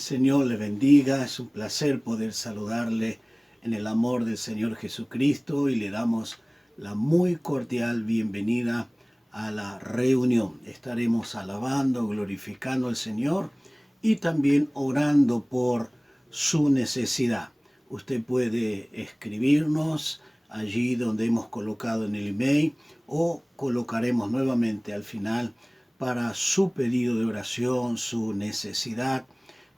Señor le bendiga. Es un placer poder saludarle en el amor del Señor Jesucristo y le damos la muy cordial bienvenida a la reunión. Estaremos alabando, glorificando al Señor y también orando por su necesidad. Usted puede escribirnos allí donde hemos colocado en el email o colocaremos nuevamente al final para su pedido de oración, su necesidad.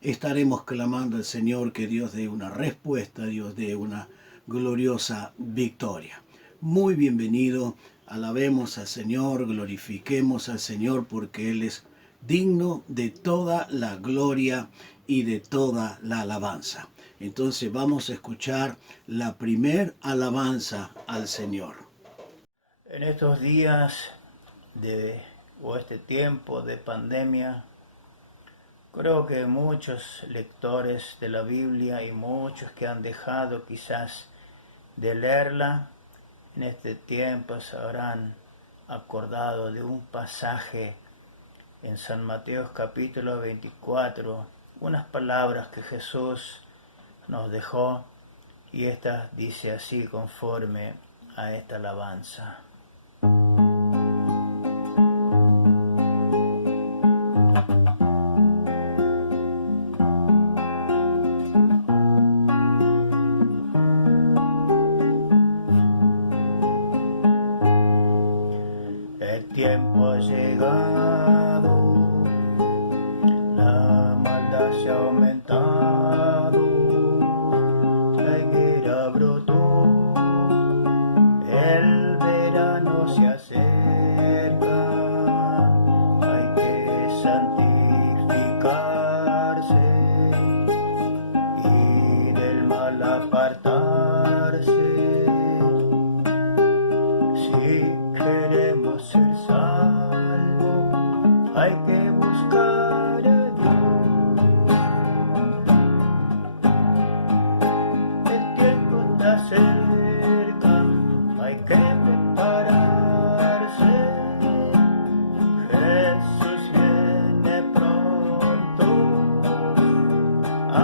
Estaremos clamando al Señor que Dios dé una respuesta, Dios dé una gloriosa victoria. Muy bienvenido, alabemos al Señor, glorifiquemos al Señor porque Él es digno de toda la gloria y de toda la alabanza. Entonces vamos a escuchar la primer alabanza al Señor. En estos días o este tiempo de pandemia, creo que muchos lectores de la Biblia y muchos que han dejado quizás de leerla, en este tiempo se habrán acordado de un pasaje en San Mateo capítulo 24, unas palabras que Jesús nos dejó, y esta dice así conforme a esta alabanza. El tiempo ha llegado, la maldad se ha aumentado, la higuera brotó, el verano se acerca, hay que santificarse y del mal apartarse. Si queremos ser salvos, hay que buscar a Dios. El tiempo está cerca, hay que prepararse. Jesús viene pronto, a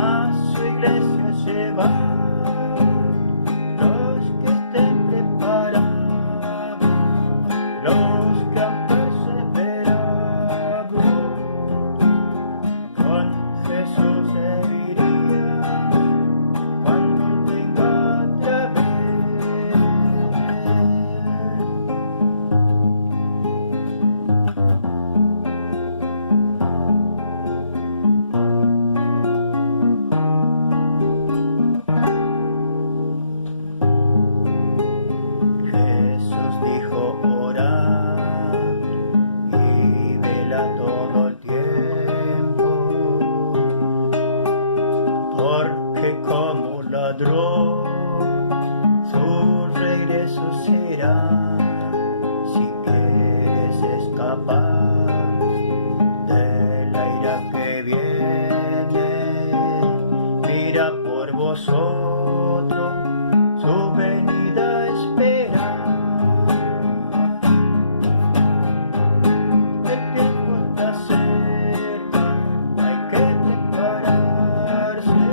su iglesia llevar. Los que estén preparados, los que han perseverado, con Jesús se irían cuando venga otra vez. Jesús dijo: ora y vela todo el tiempo, porque como ladrón su regreso será. Si quieres escapar de la ira que viene, mira por vosotros, su venida espera. El tiempo está cerca, hay que prepararse.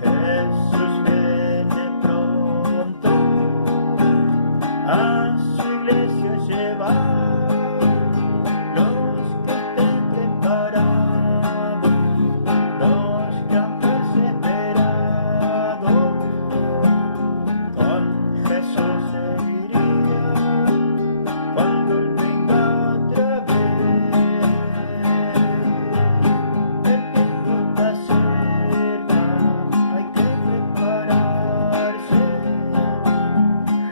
Jesús viene pronto, a su iglesia llevar. Los que estén preparados, los que han perseverado, con Jesús seguirían cuando Él venga otra vez. El tiempo está cerca, hay que prepararse.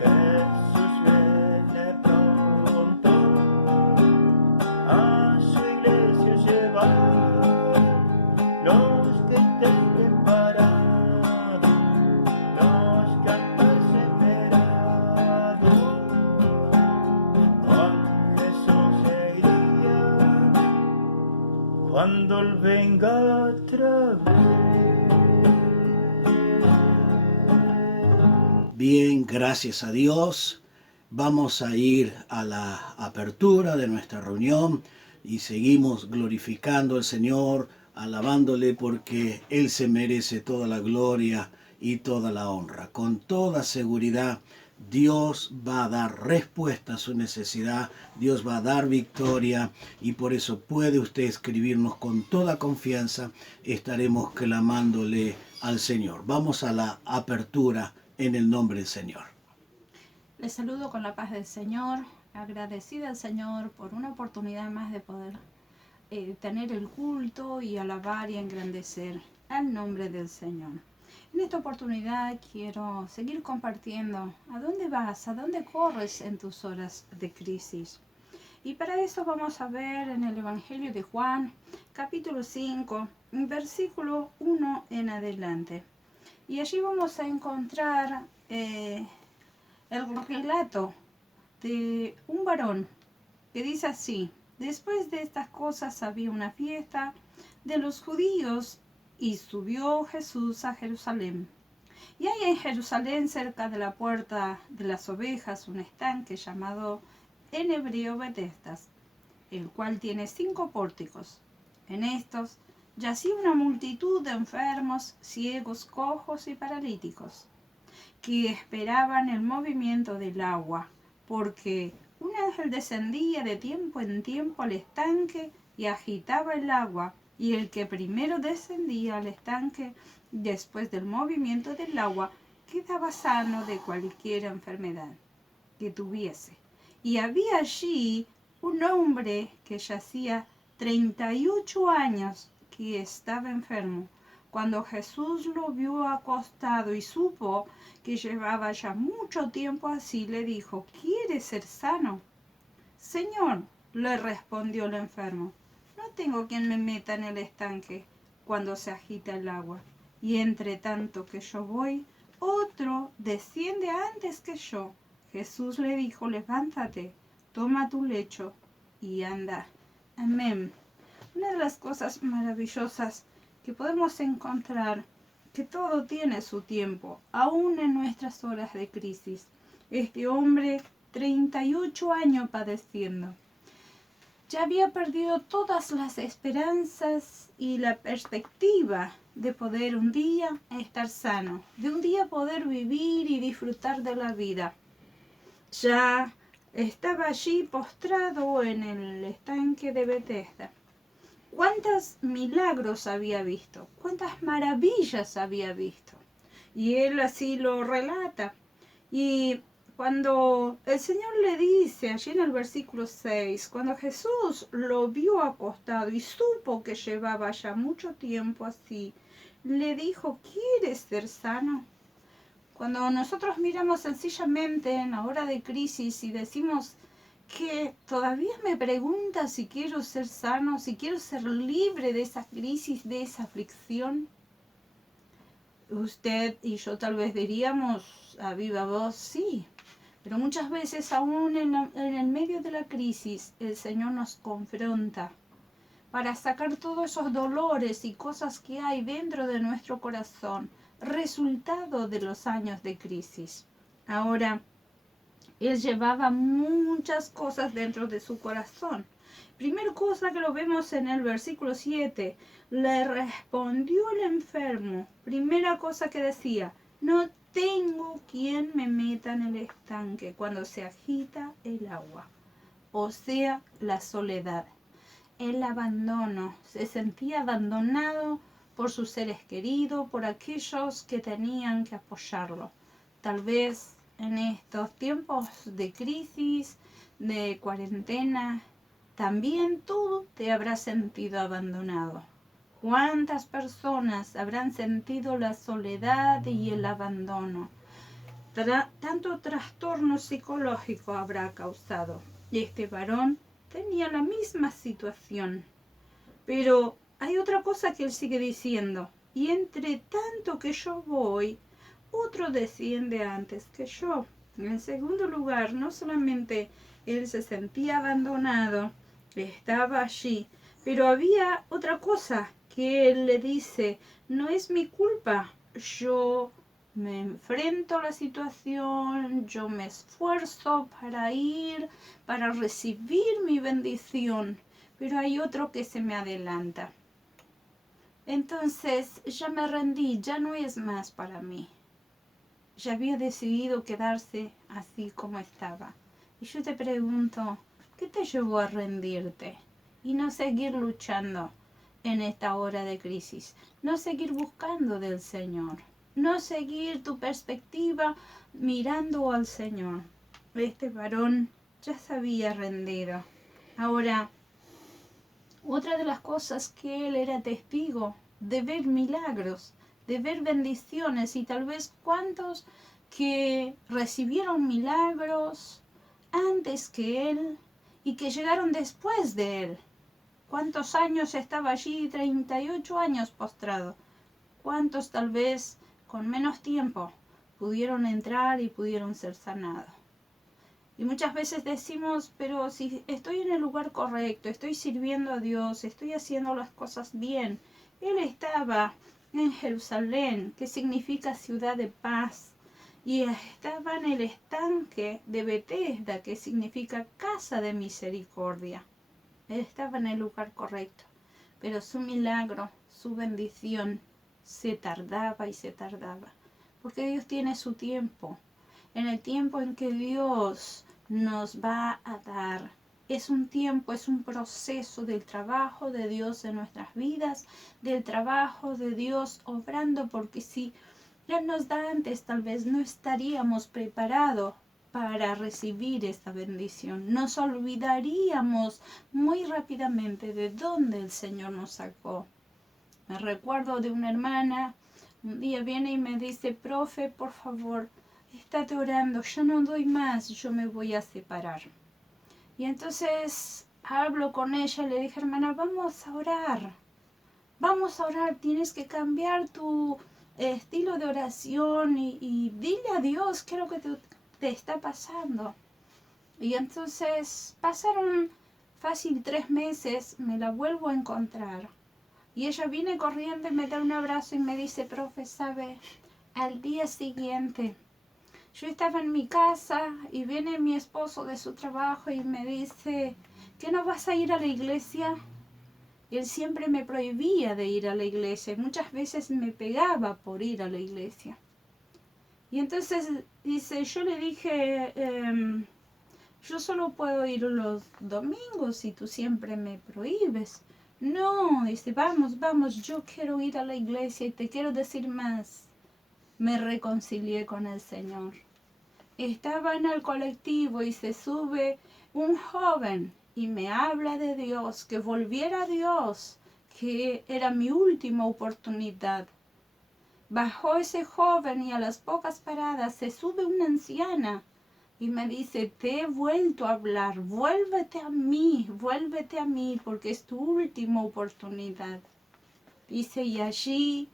Jesús viene pronto, a su iglesia llevar. Los que estén preparados, los que han perseverado, con Jesús se irían cuando Él venga otra vez. Bien, gracias a Dios. Vamos a ir a la apertura de nuestra reunión y seguimos glorificando al Señor alabándole porque Él se merece toda la gloria y toda la honra. Con toda seguridad, Dios va a dar respuesta a su necesidad, Dios va a dar victoria y por eso puede usted escribirnos con toda confianza, estaremos clamándole al Señor. Vamos a la apertura en el nombre del Señor. Les saludo con la paz del Señor, agradecida al Señor por una oportunidad más de poder tener el culto y alabar y engrandecer al nombre del Señor. En esta oportunidad quiero seguir compartiendo a dónde vas, a dónde corres en tus horas de crisis. Y para eso vamos a ver en el Evangelio de Juan, capítulo 5, versículo 1 en adelante. Y allí vamos a encontrar el relato de un varón que dice así: después de estas cosas había una fiesta de los judíos y subió Jesús a Jerusalén. Y hay en Jerusalén, cerca de la puerta de las ovejas, un estanque llamado en hebreo Betesdas, el cual tiene 5 pórticos. En estos yacía una multitud de enfermos, ciegos, cojos y paralíticos, que esperaban el movimiento del agua, porque un ángel descendía de tiempo en tiempo al estanque y agitaba el agua, y el que primero descendía al estanque después del movimiento del agua quedaba sano de cualquier enfermedad que tuviese. Y había allí un hombre que yacía 38 años, que estaba enfermo. Cuando Jesús lo vio acostado y supo que llevaba ya mucho tiempo así, le dijo: ¿quieres ser sano? Señor, le respondió el enfermo, no tengo quien me meta en el estanque cuando se agita el agua, y entre tanto que yo voy, otro desciende antes que yo. Jesús le dijo: levántate, toma tu lecho y anda. Amén. Una de las cosas maravillosas que podemos encontrar, que todo tiene su tiempo, aún en nuestras horas de crisis. Este hombre, 38 años padeciendo, ya había perdido todas las esperanzas y la perspectiva de poder un día estar sano, de un día poder vivir y disfrutar de la vida. Ya estaba allí postrado en el estanque de Betesda. ¿Cuántos milagros había visto? ¿Cuántas maravillas había visto? Y él así lo relata. Y cuando el Señor le dice, allí en el versículo 6, cuando Jesús lo vio acostado y supo que llevaba ya mucho tiempo así, le dijo: ¿quieres ser sano? Cuando nosotros miramos sencillamente en la hora de crisis y decimos que todavía me pregunta si quiero ser sano, si quiero ser libre de esa crisis, de esa aflicción, usted y yo tal vez diríamos a viva voz, sí, pero muchas veces aún en el medio de la crisis el Señor nos confronta para sacar todos esos dolores y cosas que hay dentro de nuestro corazón, resultado de los años de crisis. Ahora, él llevaba muchas cosas dentro de su corazón. Primera cosa que lo vemos en el versículo 7, le respondió el enfermo. Primera cosa que decía: no tengo quien me meta en el estanque cuando se agita el agua. O sea, la soledad, el abandono. Se sentía abandonado por sus seres queridos, por aquellos que tenían que apoyarlo. Tal vez en estos tiempos de crisis, de cuarentena, también tú te habrás sentido abandonado. ¿Cuántas personas habrán sentido la soledad y el abandono? Tanto trastorno psicológico habrá causado. Y este varón tenía la misma situación. Pero hay otra cosa que él sigue diciendo: y entre tanto que yo voy, otro desciende antes que yo. En segundo lugar, no solamente él se sentía abandonado, estaba allí, pero había otra cosa que él le dice: no es mi culpa, yo me enfrento a la situación, yo me esfuerzo para ir, para recibir mi bendición, pero hay otro que se me adelanta. Entonces ya me rendí, ya no es más para mí. Ya había decidido quedarse así como estaba. Y yo te pregunto, ¿qué te llevó a rendirte y no seguir luchando en esta hora de crisis? No seguir buscando del Señor, no seguir tu perspectiva mirando al Señor. Este varón ya se había rendido. Ahora, otra de las cosas que él era testigo de ver milagros, de ver bendiciones, y tal vez cuántos que recibieron milagros antes que él y que llegaron después de él. ¿Cuántos años estaba allí? 38 años postrado. ¿Cuántos tal vez con menos tiempo pudieron entrar y pudieron ser sanados? Y muchas veces decimos, pero si estoy en el lugar correcto, estoy sirviendo a Dios, estoy haciendo las cosas bien. Él estaba en Jerusalén, que significa ciudad de paz, y estaba en el estanque de Betesda, que significa casa de misericordia. Él estaba en el lugar correcto, pero su milagro, su bendición, se tardaba y se tardaba, porque Dios tiene su tiempo. En el tiempo en que Dios nos va a dar, es un tiempo, es un proceso del trabajo de Dios en nuestras vidas, del trabajo de Dios obrando, porque si Él nos da antes, tal vez no estaríamos preparados para recibir esta bendición. Nos olvidaríamos muy rápidamente de dónde el Señor nos sacó. Me recuerdo de una hermana, un día viene y me dice, profe, por favor, estate orando, yo no doy más, yo me voy a separar. Y entonces hablo con ella y le dije, hermana, vamos a orar, tienes que cambiar tu estilo de oración y dile a Dios qué es lo que te está pasando. Y entonces pasaron fácil 3 meses, me la vuelvo a encontrar. Y ella viene corriendo y me da un abrazo y me dice, profe, ¿sabe? Al día siguiente yo estaba en mi casa y viene mi esposo de su trabajo y me dice, ¿que no vas a ir a la iglesia? Y él siempre me prohibía de ir a la iglesia y muchas veces me pegaba por ir a la iglesia. Y entonces dice, yo le dije, yo solo puedo ir los domingos y tú siempre me prohíbes. No, dice, vamos, yo quiero ir a la iglesia y te quiero decir más. Me reconcilié con el Señor. Estaba en el colectivo y se sube un joven y me habla de Dios, que volviera a Dios, que era mi última oportunidad. Bajó ese joven y a las pocas paradas se sube una anciana y me dice, te he vuelto a hablar, vuélvete a mí, porque es tu última oportunidad. Dice, y allí,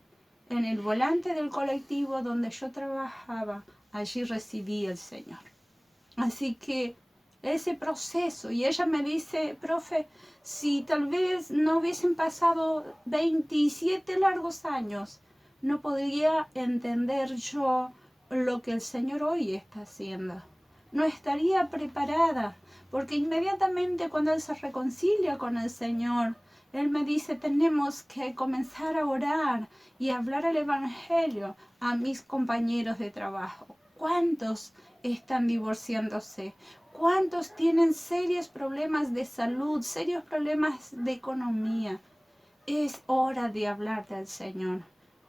en el volante del colectivo donde yo trabajaba, allí recibí al Señor. Así que ese proceso, y ella me dice, profe, si tal vez no hubiesen pasado 27 largos años, no podría entender yo lo que el Señor hoy está haciendo. No estaría preparada, porque inmediatamente cuando Él se reconcilia con el Señor, Él me dice, tenemos que comenzar a orar y hablar el Evangelio a mis compañeros de trabajo. ¿Cuántos están divorciándose? ¿Cuántos tienen serios problemas de salud, serios problemas de economía? Es hora de hablar del Señor.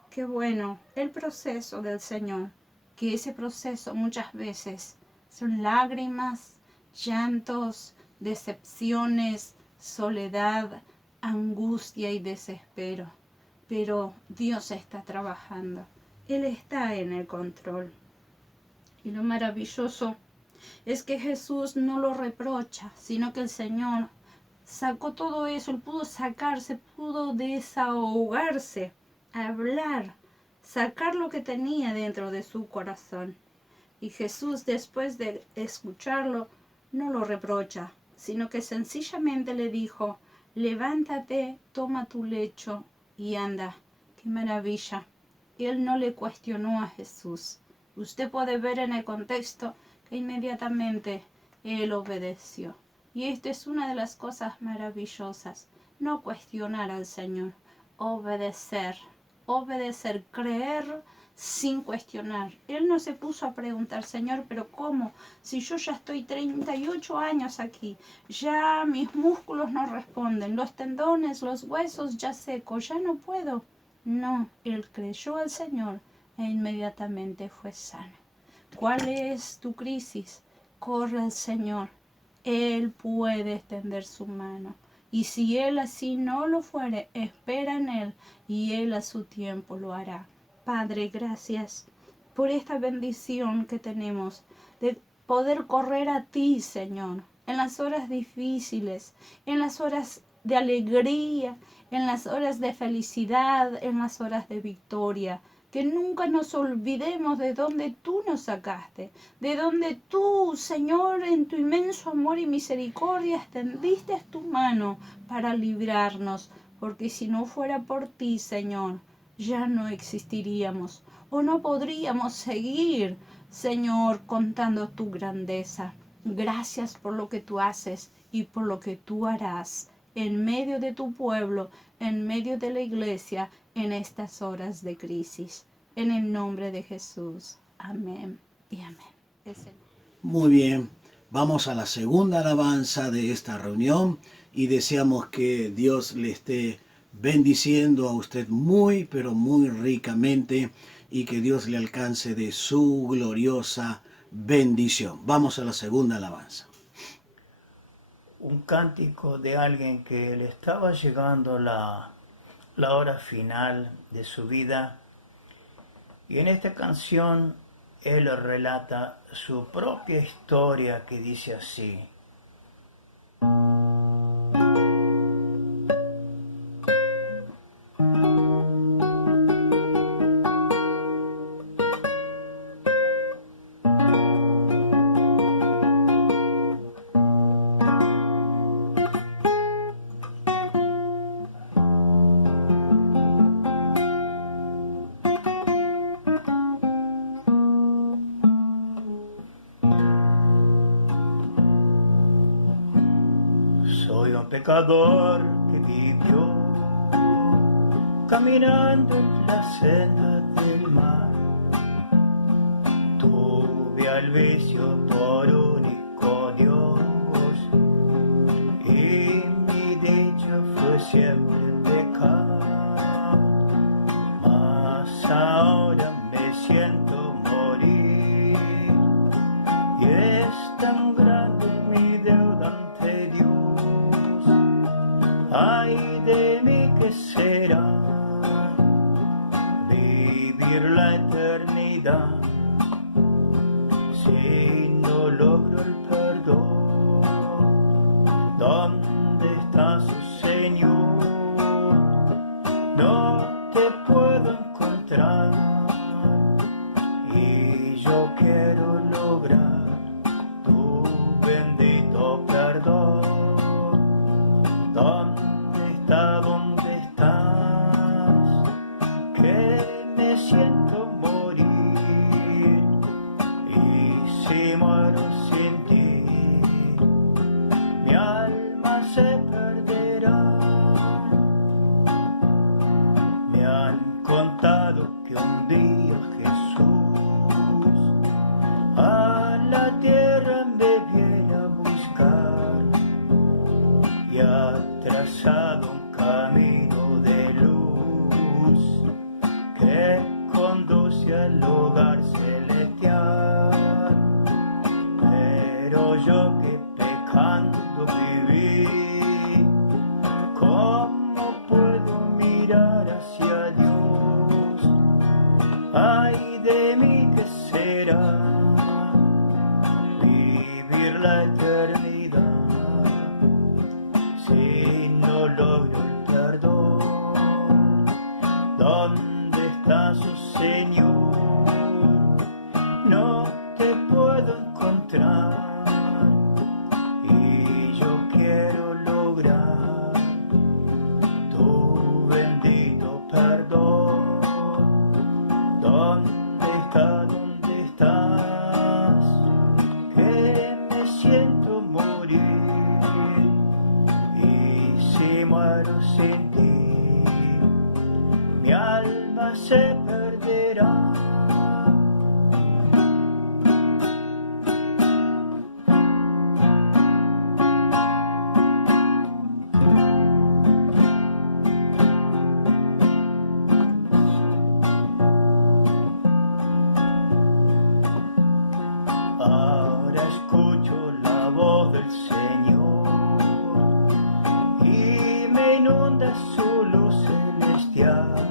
Qué bueno, el proceso del Señor, que ese proceso muchas veces son lágrimas, llantos, decepciones, soledad, angustia y desespero. Pero Dios está trabajando. Él está en el control. Y lo maravilloso es que Jesús no lo reprocha, sino que el Señor sacó todo eso, Él pudo sacarse, pudo desahogarse, hablar, sacar lo que tenía dentro de su corazón. Y Jesús, después de escucharlo, no lo reprocha, sino que sencillamente le dijo, levántate, toma tu lecho y anda. ¡Qué maravilla! Él no le cuestionó a Jesús. Usted puede ver en el contexto que inmediatamente Él obedeció. Y esto es una de las cosas maravillosas, no cuestionar al Señor. obedecer, obedecer, creer sin cuestionar. Él no se puso a preguntar, Señor, pero ¿cómo? Si yo ya estoy 38 años aquí, ya mis músculos no responden, los tendones, los huesos ya secos, ya no puedo. No, él creyó al Señor e inmediatamente fue sano. ¿Cuál es tu crisis? Corre al Señor. Él puede extender su mano. Y si Él así no lo fuere, espera en Él y Él a su tiempo lo hará. Padre, gracias por esta bendición que tenemos de poder correr a ti, Señor, en las horas difíciles, en las horas de alegría, en las horas de felicidad, en las horas de victoria. Que nunca nos olvidemos de donde tú nos sacaste, de donde tú, Señor, en tu inmenso amor y misericordia, extendiste tu mano para librarnos, porque si no fuera por ti, Señor, ya no existiríamos o no podríamos seguir, Señor, contando tu grandeza. Gracias por lo que tú haces y por lo que tú harás en medio de tu pueblo, en medio de la iglesia, en estas horas de crisis. En el nombre de Jesús. Amén y amén. Muy bien, vamos a la segunda alabanza de esta reunión y deseamos que Dios le esté bendiciendo a usted muy, pero muy ricamente y que Dios le alcance de su gloriosa bendición. Vamos a la segunda alabanza. Un cántico de alguien que le estaba llegando la hora final de su vida, y en esta canción él relata su propia historia que dice así. Soy un pecador que vivió caminando en la senda del mal. Tuve al vicio por único Dios y mi dicha fue siempre pecar. Mas ahora me siento morir y es tan grande mi deuda ante Dios. Ay de mí, ¿qué será? Vivir la eternidad si no logro el perdón. ¿Dónde está su Señor? No te puedo encontrar y yo quiero lograr tu bendito perdón. ¿Dónde estás? Que me siento morir y si muero sin ti, mi alma se perderá. Me han contado que un día Jesús a la tierra me viene a buscar y ha trazado un camino de luz que conduce al hogar celestial. Pero yo que pecando viví, ¿cómo puedo mirar hacia Dios? Ay de mí, ¿qué será? Vivir la eternidad si no logro el perdón. ¿Dónde está su Señor? No te puedo encontrar y yo quiero lograr tu bendito perdón. ¿Dónde estás? Que me siento morir y si muero sin ti, nunca se perderá. Ahora escucho la voz del Señor y me inunda su luz celestial.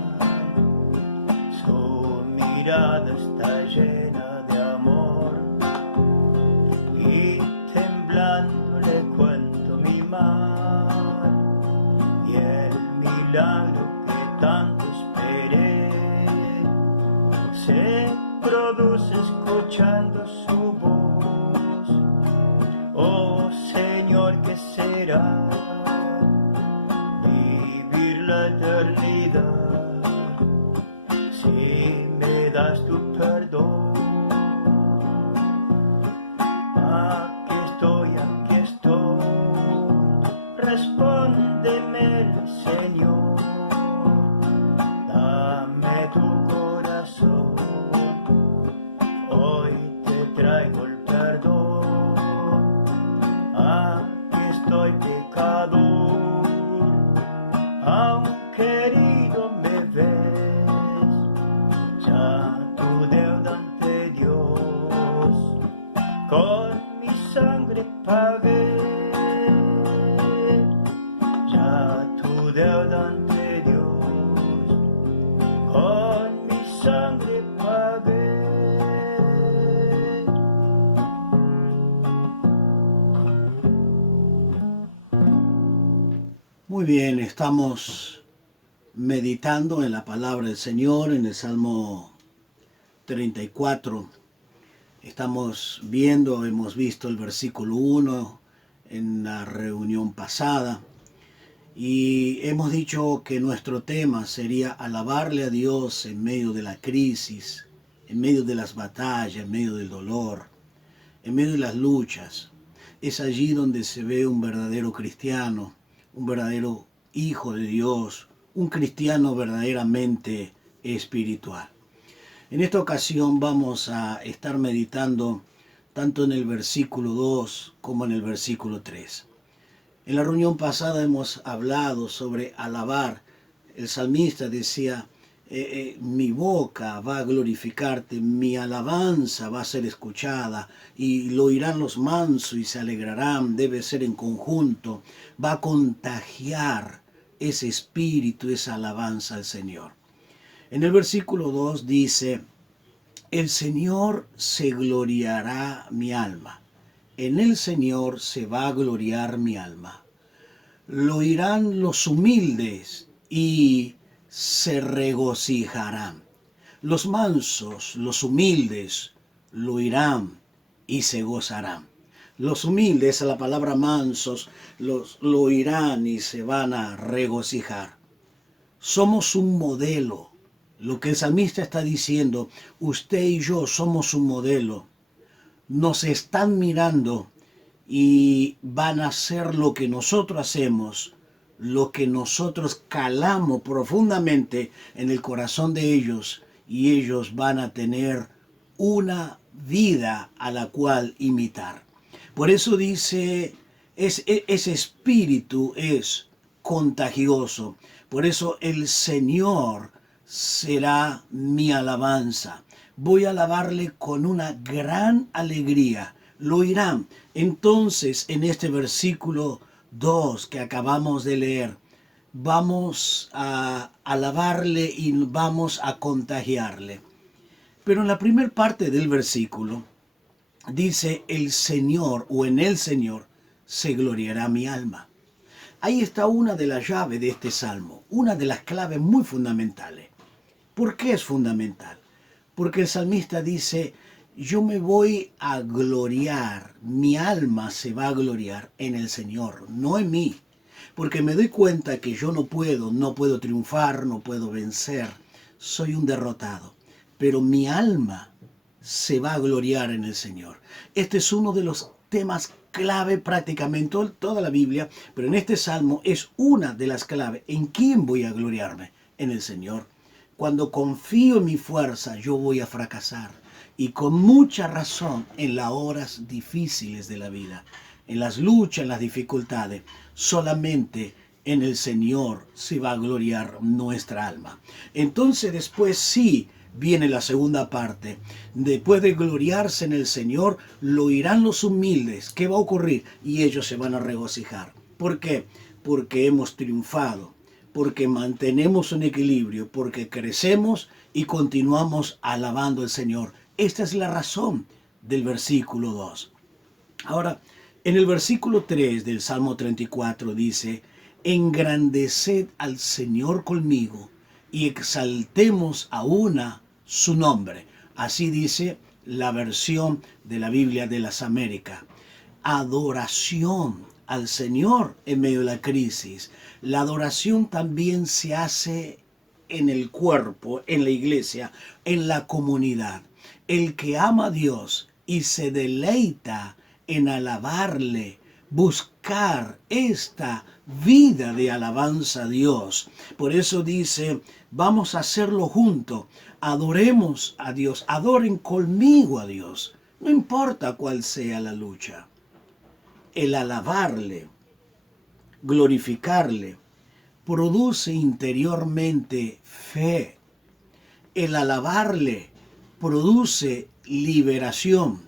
Su mirada está llena de amor y temblando le cuento mi mal y el milagro que tanto esperé se produce escuchando su voz. Oh Señor, ¿qué será? Vivir la eternidad si me das tu perdón. Aquí estoy, respóndeme, Señor, dame tu corazón. Hoy te traigo el perdón. Aquí estoy, pecador, aunque herido me ves, ya tu deuda ante Dios con mi sangre pagué. Ya tu deuda ante Dios con mi sangre pagué. Muy bien, estamos meditando en la palabra del Señor en el Salmo 34. Hemos visto el versículo 1 en la reunión pasada y hemos dicho que nuestro tema sería alabarle a Dios en medio de la crisis, en medio de las batallas, en medio del dolor, en medio de las luchas. Es allí donde se ve un verdadero cristiano, un verdadero hijo de Dios, un cristiano verdaderamente espiritual. En esta ocasión vamos a estar meditando tanto en el versículo 2 como en el versículo 3. En la reunión pasada hemos hablado sobre alabar. El salmista decía, mi boca va a glorificarte, mi alabanza va a ser escuchada y lo oirán los mansos y se alegrarán, debe ser en conjunto, va a contagiar ese espíritu, esa alabanza al Señor. En el versículo 2 dice, el Señor se gloriará mi alma, en el Señor se va a gloriar mi alma. Lo oirán los humildes y se regocijarán. Los mansos, los humildes, lo oirán y se gozarán. Los humildes, a la palabra mansos, lo oirán y se van a regocijar. Somos un modelo. Lo que el salmista está diciendo, usted y yo somos un modelo. Nos están mirando y van a hacer lo que nosotros hacemos, lo que nosotros calamos profundamente en el corazón de ellos, y ellos van a tener una vida a la cual imitar. Por eso dice, ese espíritu es contagioso. Por eso el Señor será mi alabanza. Voy a alabarle con una gran alegría. Lo oirán. Entonces, en este versículo 2 que acabamos de leer, vamos a alabarle y vamos a contagiarle. Pero en la primera parte del versículo dice, el Señor o en el Señor se gloriará mi alma. Ahí está una de las llaves de este salmo, una de las claves muy fundamentales. ¿Por qué es fundamental? Porque el salmista dice, yo me voy a gloriar, mi alma se va a gloriar en el Señor, no en mí. Porque me doy cuenta que yo no puedo triunfar, no puedo vencer, soy un derrotado. Pero mi alma se va a gloriar en el Señor. Este es uno de los temas clave prácticamente en toda la Biblia, pero en este salmo es una de las claves. ¿En quién voy a gloriarme? En el Señor. Cuando confío en mi fuerza, yo voy a fracasar. Y con mucha razón en las horas difíciles de la vida, en las luchas, en las dificultades, solamente en el Señor se va a gloriar nuestra alma. Entonces después sí viene la segunda parte. Después de gloriarse en el Señor, lo oirán los humildes. ¿Qué va a ocurrir? Y ellos se van a regocijar. ¿Por qué? Porque hemos triunfado, porque mantenemos un equilibrio, porque crecemos y continuamos alabando al Señor. Esta es la razón del versículo 2. Ahora, en el versículo 3 del Salmo 34 dice: engrandeced al Señor conmigo y exaltemos a una su nombre. Así dice la versión de la Biblia de las Américas. Adoración al Señor en medio de la crisis. La adoración también se hace en el cuerpo, en la iglesia, en la comunidad. El que ama a Dios y se deleita en alabarle, buscar esta vida de alabanza a Dios. Por eso dice, vamos a hacerlo juntos, adoremos a Dios, adoren conmigo a Dios. No importa cuál sea la lucha. El alabarle, glorificarle, produce interiormente fe. El alabarle produce liberación.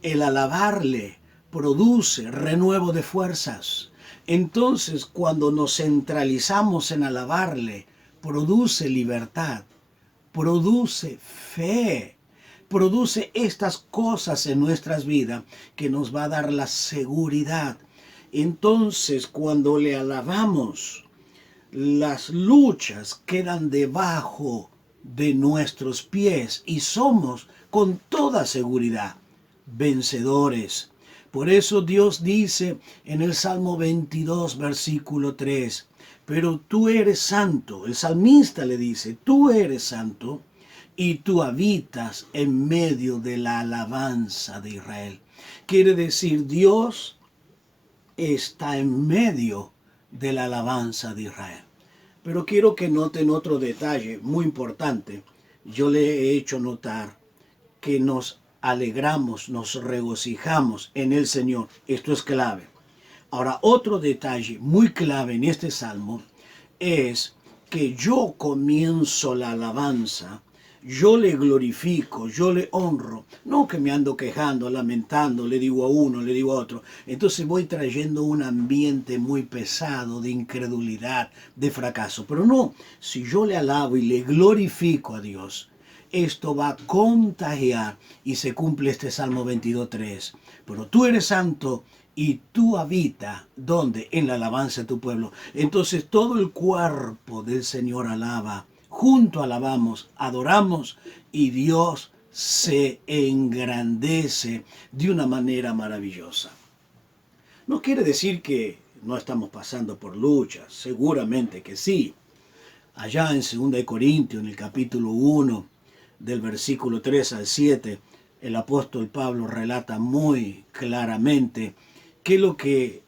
El alabarle produce renuevo de fuerzas. Entonces, cuando nos centralizamos en alabarle, produce libertad, produce fe, produce estas cosas en nuestras vidas que nos va a dar la seguridad. Entonces, cuando le alabamos, las luchas quedan debajo de nuestros pies y somos con toda seguridad vencedores. Por eso Dios dice en el Salmo 22, versículo 3, pero tú eres santo. El salmista le dice, tú eres santo y tú habitas en medio de la alabanza de Israel. Quiere decir, Dios está en medio de la alabanza de Israel. Pero quiero que noten otro detalle muy importante. Yo le he hecho notar que nos alegramos, nos regocijamos en el Señor. Esto es clave. Ahora, otro detalle muy clave en este salmo es que yo comienzo la alabanza, yo le glorifico, yo le honro, no que me ando quejando, lamentando, le digo a uno, le digo a otro. Entonces voy trayendo un ambiente muy pesado de incredulidad, de fracaso. Pero no, si yo le alabo y le glorifico a Dios, esto va a contagiar y se cumple este Salmo 22.3. Pero tú eres santo y tú habitas, ¿dónde? En la alabanza de tu pueblo. Entonces todo el cuerpo del Señor alaba, junto alabamos, adoramos y Dios se engrandece de una manera maravillosa. No quiere decir que no estamos pasando por luchas, seguramente que sí. Allá en 2 Corintios, en el capítulo 1, del versículo 3 al 7, el apóstol Pablo relata muy claramente qué es lo que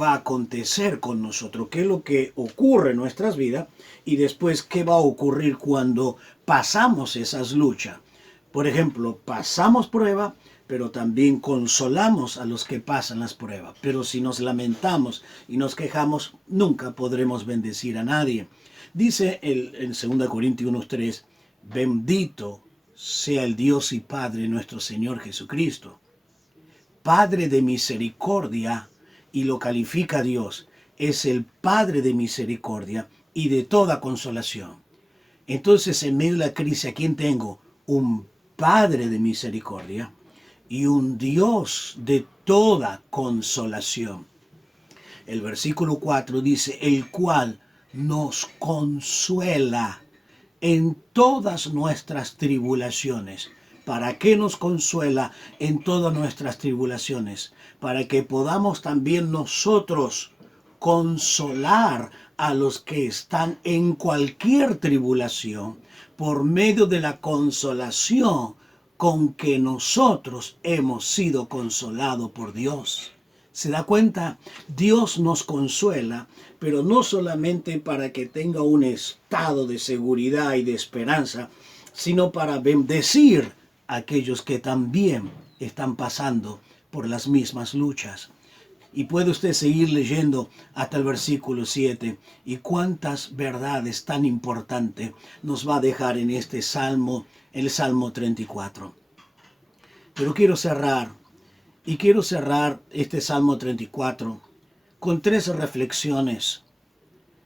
va a acontecer con nosotros, qué es lo que ocurre en nuestras vidas y después qué va a ocurrir cuando pasamos esas luchas. Por ejemplo, pasamos prueba, pero también consolamos a los que pasan las pruebas. Pero si nos lamentamos y nos quejamos, nunca podremos bendecir a nadie. Dice en 2 Corintios 1:3, bendito sea el Dios y Padre de nuestro Señor Jesucristo, Padre de misericordia, y lo califica Dios, es el Padre de misericordia y de toda consolación. Entonces, en medio de la crisis, ¿a quién tengo? Un Padre de misericordia y un Dios de toda consolación. El versículo 4 dice, el cual nos consuela en todas nuestras tribulaciones. ¿Para qué nos consuela en todas nuestras tribulaciones? Para que podamos también nosotros consolar a los que están en cualquier tribulación por medio de la consolación con que nosotros hemos sido consolados por Dios. ¿Se da cuenta? Dios nos consuela, pero no solamente para que tenga un estado de seguridad y de esperanza, sino para bendecir a aquellos que también están pasando por las mismas luchas. Y puede usted seguir leyendo hasta el versículo 7. Y cuántas verdades tan importantes nos va a dejar en este salmo, el Salmo 34. Pero quiero cerrar este Salmo 34 con 3 reflexiones.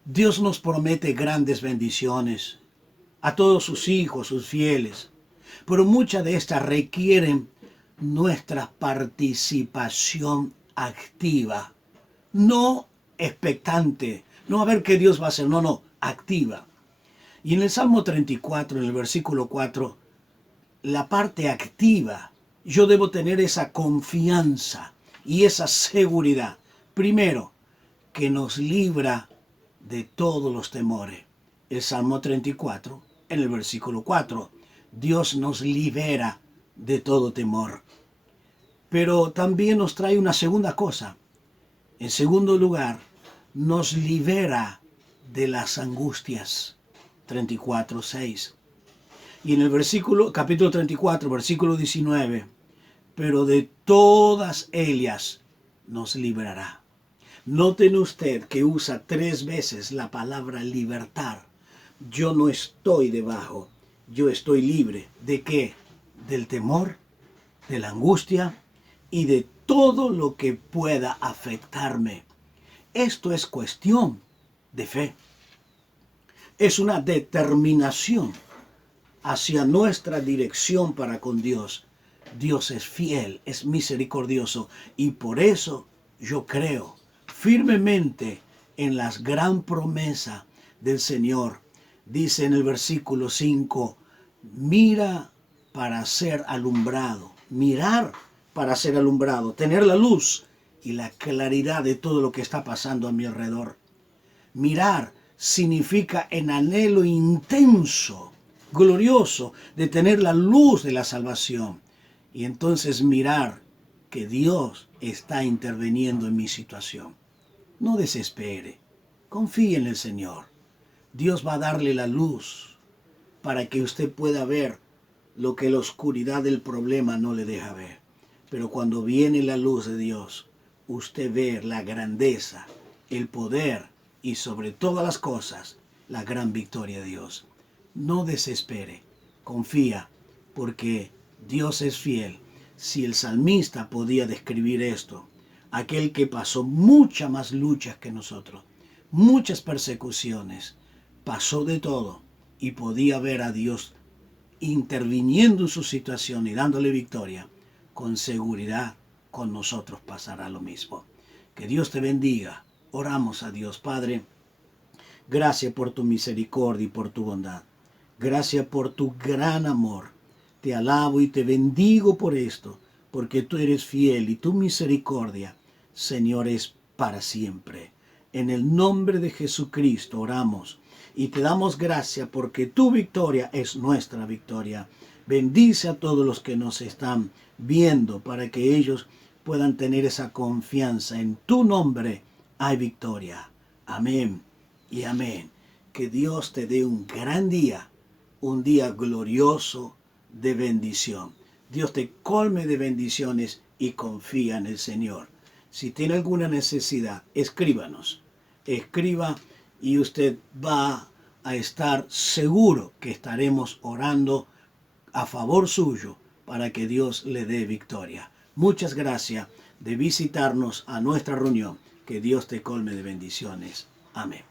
Dios nos promete grandes bendiciones a todos sus hijos, sus fieles, pero muchas de estas requieren nuestra participación activa, no expectante, no a ver qué Dios va a hacer, no, activa. Y en el Salmo 34, en el versículo 4, la parte activa, yo debo tener esa confianza y esa seguridad. Primero, que nos libra de todos los temores. El Salmo 34, en el versículo 4, Dios nos libera de todo temor. Pero también nos trae una segunda cosa. En segundo lugar, nos libera de las angustias. 34:6. Y en el capítulo 34, versículo 19, pero de todas ellas nos librará. Noten usted que usa 3 veces la palabra libertar. Yo no estoy debajo, yo estoy libre. ¿De qué? Del temor, de la angustia y de todo lo que pueda afectarme. Esto es cuestión de fe. Es una determinación hacia nuestra dirección para con Dios. Dios es fiel, es misericordioso y por eso yo creo firmemente en la gran promesa del Señor. Dice en el versículo 5, mira para ser alumbrado, mirar para ser alumbrado, tener la luz y la claridad de todo lo que está pasando a mi alrededor. Mirar significa en anhelo intenso, glorioso, de tener la luz de la salvación. Y entonces mirar que Dios está interviniendo en mi situación. No desespere, confíe en el Señor. Dios va a darle la luz para que usted pueda ver lo que la oscuridad del problema no le deja ver. Pero cuando viene la luz de Dios, usted ve la grandeza, el poder y sobre todas las cosas, la gran victoria de Dios. No desespere, confía, porque Dios es fiel. Si el salmista podía describir esto, aquel que pasó muchas más luchas que nosotros, muchas persecuciones, pasó de todo y podía ver a Dios interviniendo en su situación y dándole victoria, con seguridad con nosotros pasará lo mismo. Que Dios te bendiga. Oramos a Dios. Padre, gracias por tu misericordia y por tu bondad. Gracias por tu gran amor. Te alabo y te bendigo por esto, porque tú eres fiel y tu misericordia, Señor, es para siempre. En el nombre de Jesucristo oramos y te damos gracias porque tu victoria es nuestra victoria. Bendice a todos los que nos están viendo para que ellos puedan tener esa confianza. En tu nombre hay victoria. Amén y amén. Que Dios te dé un gran día, un día glorioso de bendición. Dios te colme de bendiciones y confía en el Señor. Si tiene alguna necesidad, escríbanos. Escriba y usted va a estar seguro que estaremos orando a favor suyo para que Dios le dé victoria. Muchas gracias de visitarnos a nuestra reunión. Que Dios te colme de bendiciones. Amén.